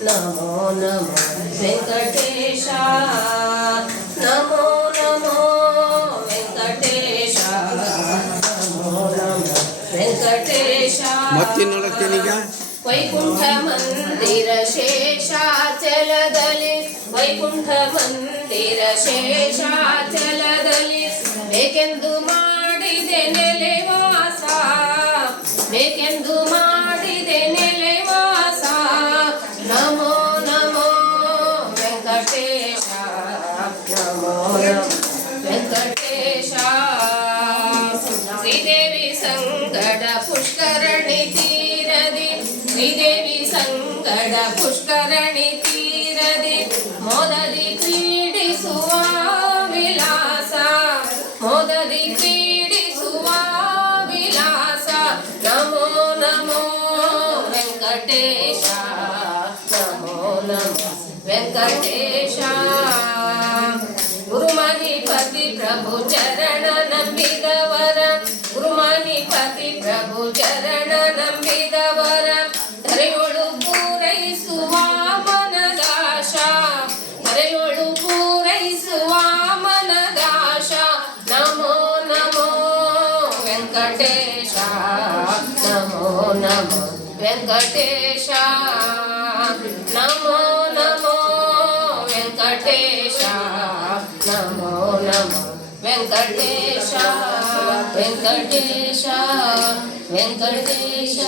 ನಮೋ ನಮೋ ವೆಂಕಟೇಶ ನಮೋ ನಮೋ ವೆಂಕಟೇಶ ನಮೋ ನಮೋ ವೆಂಕಟೇಶ. ವೈಕುಂಠ ಮಂದಿರ ಶೇಷಾಚಲದಲ್ಲಿ ವೈಕುಂಠ ಮಂದಿರ ಶೇಷಾಚಲದಲ್ಲಿ ಬೇಕೆಂದು ಮಾಡಿದೆ ನೆಲೆವಾಸ ಬೇಕೆಂದು ಮಾಡಿ శ్రీదేవి సంగడ పుష్కరణి తీరది శ్రీదేవి సంగడ పుష్కరణి తీరది మోదది క్రీడి సువా విలాస మోదది క్రీడి సువా విలాస నమో నమో వెంకటేశ నమో నమో. ನಮೋ ನಮೋ ವೆಂಕಟೇಶ ಗುರುಮಣಿಪತಿ ಪ್ರಭು ಚರಣ ನಂಬಿದವರ ಗುರುಮಣಿಪತಿ ಪ್ರಭು ಚರಣ ನಂಬಿದವರ ಧರೆಯೊಳು ಪೂರೈಸುವ ಮನದಾಶ ಧರೆಯೊಳು ಪೂರೈಸುವ ಮನದಾಶ ನಮೋ ನಮೋ ವೆಂಕಟೇಶ ನಮೋ ನಮೋ ವೆಂಕಟೇಶ వెంకటేశ నమో నమో వెంకటేశ వెంకటేశ వెంకటేశ.